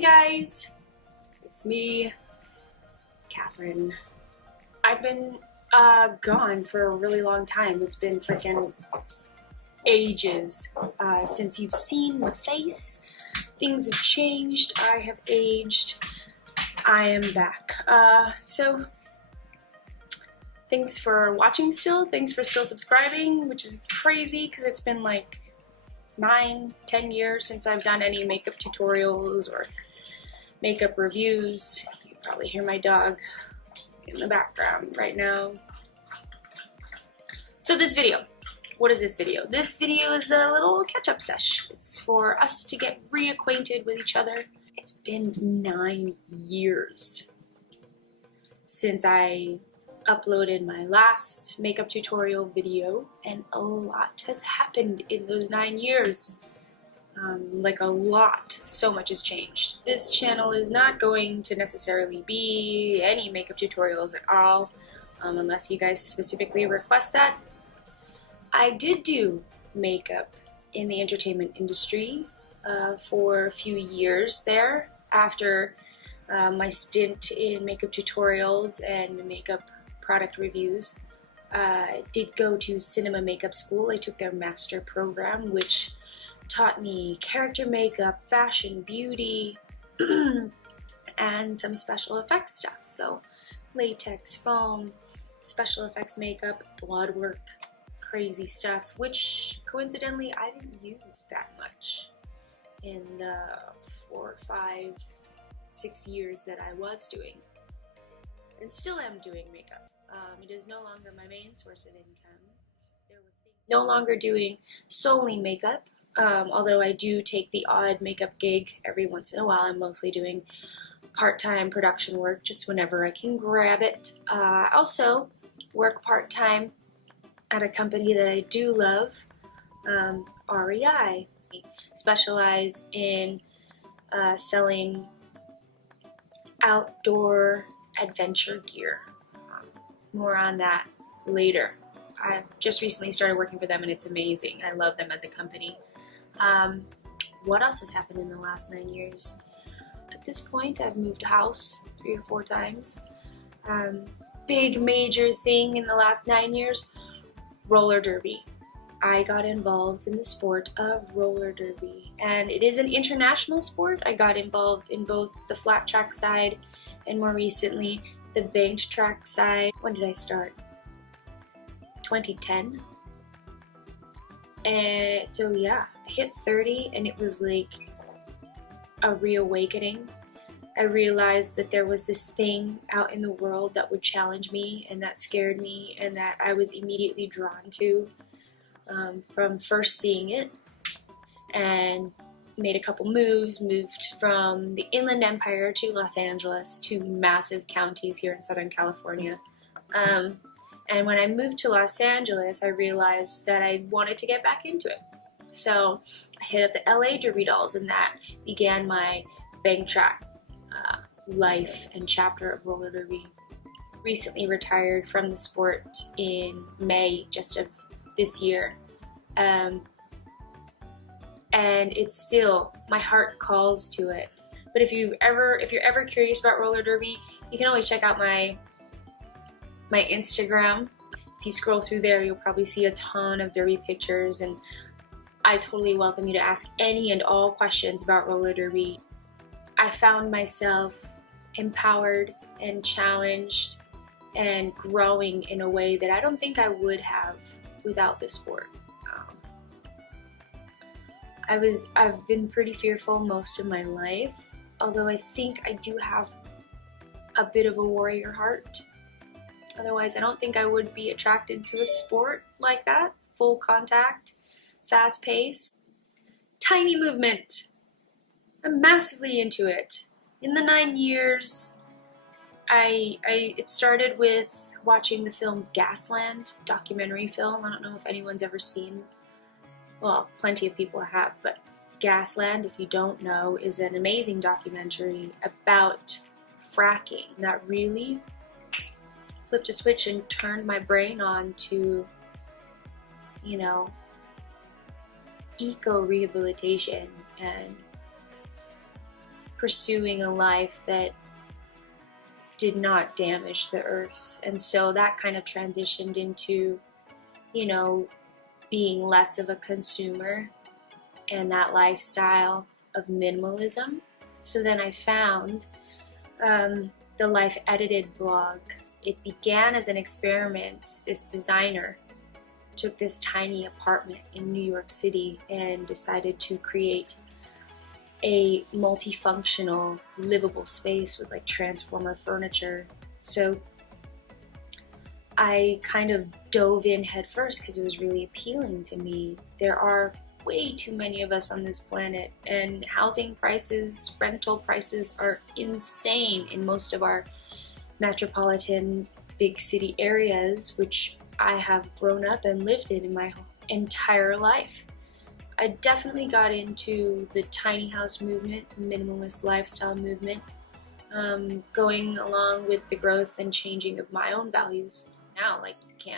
Hey guys, it's me, Catherine. I've been gone for a really long time. It's been freaking ages since you've seen my face. Things have changed. I have aged. I am back. So thanks for watching still. Thanks for still subscribing, which is crazy because it's been like 9-10 years since I've done any makeup tutorials or makeup reviews. You can probably hear my dog in the background right now. So this video, what is this video? This video is a little catch-up sesh. It's for us to get reacquainted with each other. It's been 9 years since I uploaded my last makeup tutorial video, and a lot has happened in those 9 years. Like a lot. So much has changed. This channel is not going to necessarily be any makeup tutorials at all, unless you guys specifically request that. I did do makeup in the entertainment industry for a few years there after my stint in makeup tutorials and makeup product reviews. I did go to cinema makeup school. I took their master program, which taught me character makeup, fashion, beauty, and some special effects stuff. So latex, foam, special effects makeup, blood work, crazy stuff, which coincidentally I didn't use that much in the 4, 5, 6 years that I was doing and still am doing makeup. It is no longer my main source of income. No longer doing solely makeup, although I do take the odd makeup gig every once in a while. I'm mostly doing part-time production work just whenever I can grab it. I also work part-time at a company that I do love, REI. Specialize in selling outdoor adventure gear. More on that later. I've just recently started working for them and it's amazing. I love them as a company. What else has happened in the last 9 years? At this point, I've moved house 3 or 4 times. Big major thing in the last 9 years, roller derby. I got involved in the sport of roller derby, and it is an international sport. I got involved in both the flat track side and more recently the banked track side. When did I start? 2010. And so yeah, I hit 30 and it was like a reawakening. I realized that there was this thing out in the world that would challenge me and that scared me and that I was immediately drawn to from first seeing it, and made a couple moves, moved from the Inland Empire to Los Angeles, 2 massive counties here in Southern California. And when I moved to Los Angeles, I realized that I wanted to get back into it. So I hit up the LA Derby Dolls, and that began my bank track life and chapter of roller derby. Recently retired from the sport in May just of this year. And it's still, my heart calls to it. But if you're ever curious about roller derby, you can always check out my Instagram. If you scroll through there, you'll probably see a ton of derby pictures, and I totally welcome you to ask any and all questions about roller derby. I found myself empowered and challenged and growing in a way that I don't think I would have without this sport. I've been pretty fearful most of my life, although I think I do have a bit of a warrior heart. Otherwise, I don't think I would be attracted to a sport like that. Full contact, fast pace, tiny movement. I'm massively into it. In the 9 years, it started with watching the film Gasland, documentary film. I don't know if anyone's ever seen. Well, plenty of people have, but Gasland, if you don't know, is an amazing documentary about fracking that really flipped a switch and turned my brain on to, you know, eco-rehabilitation and pursuing a life that did not damage the earth. And so that kind of transitioned into, you know, being less of a consumer and that lifestyle of minimalism. So then I found the Life Edited blog. It began as an experiment. This designer took this tiny apartment in New York City and decided to create a multifunctional, livable space with like transformer furniture. So I kind of dove in head first because it was really appealing to me. There are way too many of us on this planet, and housing prices, rental prices are insane in most of our metropolitan big city areas, which I have grown up and lived in my entire life. I definitely got into the tiny house movement, minimalist lifestyle movement, going along with the growth and changing of my own values. Now, like, you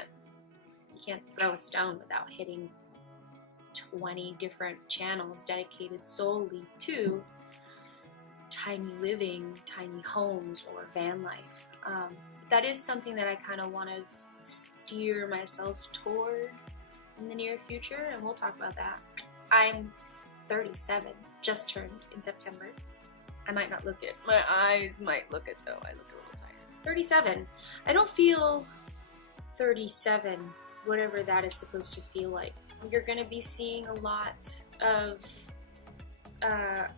can't throw a stone without hitting 20 different channels dedicated solely to tiny living, tiny homes, or van life. That is something that I kind of want to steer myself toward in the near future, and we'll talk about that. I'm 37, just turned in September. I might not look it. My eyes might look it though. I look a little tired. 37. I don't feel 37, whatever that is supposed to feel like. You're gonna be seeing a lot of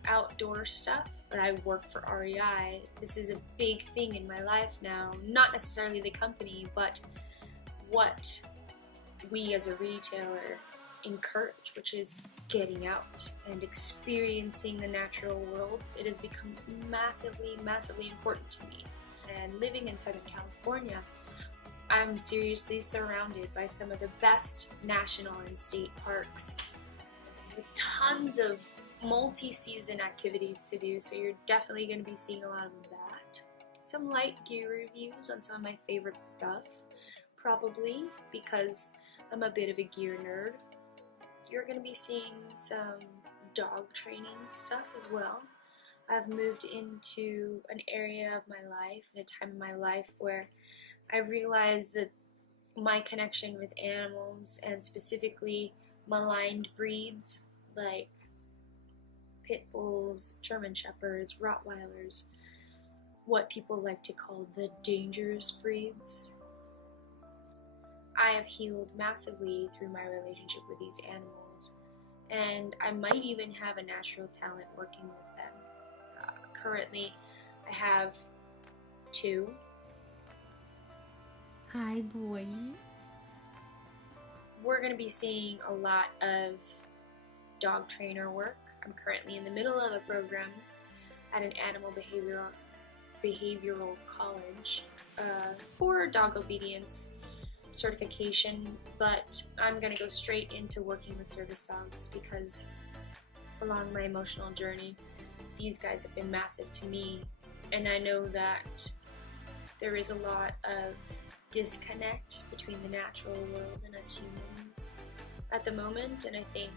outdoor stuff. I work for REI. This is a big thing in my life now. Not necessarily the company, but what we as a retailer encourage, which is getting out and experiencing the natural world. It has become massively, massively important to me. And living in Southern California, I'm seriously surrounded by some of the best national and state parks with tons of multi-season activities to do, so you're definitely going to be seeing a lot of that. Some light gear reviews on some of my favorite stuff, probably because I'm a bit of a gear nerd. You're going to be seeing some dog training stuff as well. I've moved into an area of my life, in a time in my life where I realized that my connection with animals, and specifically maligned breeds like pit bulls, German shepherds, Rottweilers, what people like to call the dangerous breeds. I have healed massively through my relationship with these animals, and I might even have a natural talent working with them. Currently, I have 2. Hi, boy. We're going to be seeing a lot of dog trainer work. I'm currently in the middle of a program at an animal behavioral college for dog obedience certification, but I'm going to go straight into working with service dogs because along my emotional journey, these guys have been massive to me, and I know that there is a lot of disconnect between the natural world and us humans at the moment, and I think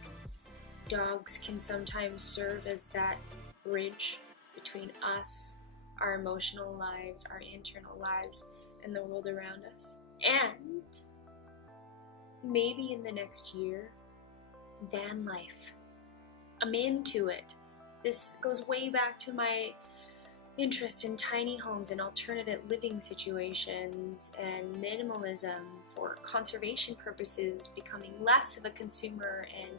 dogs can sometimes serve as that bridge between us, our emotional lives, our internal lives, and the world around us. And maybe in the next year, van life. I'm into it. This goes way back to my interest in tiny homes and alternative living situations and minimalism for conservation purposes, becoming less of a consumer and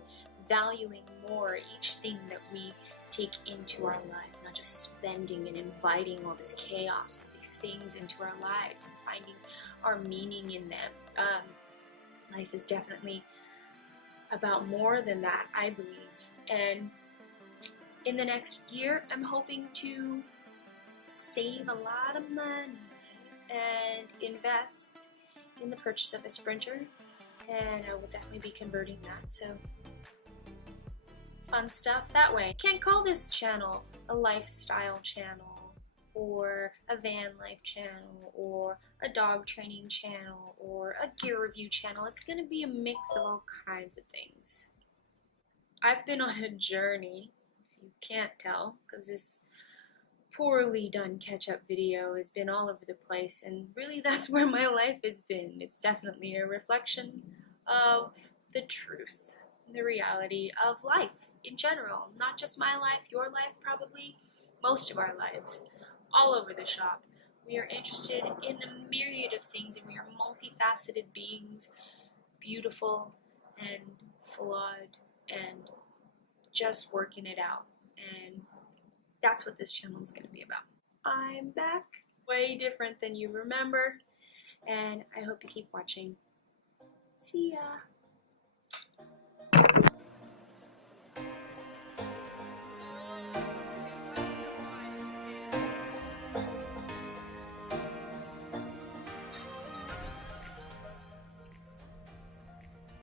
valuing more each thing that we take into our lives, not just spending and inviting all this chaos of these things into our lives and finding our meaning in them. Life is definitely about more than that, I believe. And in the next year, I'm hoping to save a lot of money and invest in the purchase of a Sprinter, and I will definitely be converting that, so fun stuff that way. Can't call this channel a lifestyle channel or a van life channel or a dog training channel or a gear review channel. It's going to be a mix of all kinds of things. I've been on a journey, if you can't tell, because this poorly done catch-up video has been all over the place, and really that's where my life has been. It's definitely a reflection of the truth, the reality of life in general. Not just my life, your life probably, most of our lives, all over the shop. We are interested in a myriad of things, and we are multifaceted beings, beautiful and flawed and just working it out. And that's what this channel is going to be about. I'm back, way different than you remember, and I hope you keep watching. See ya!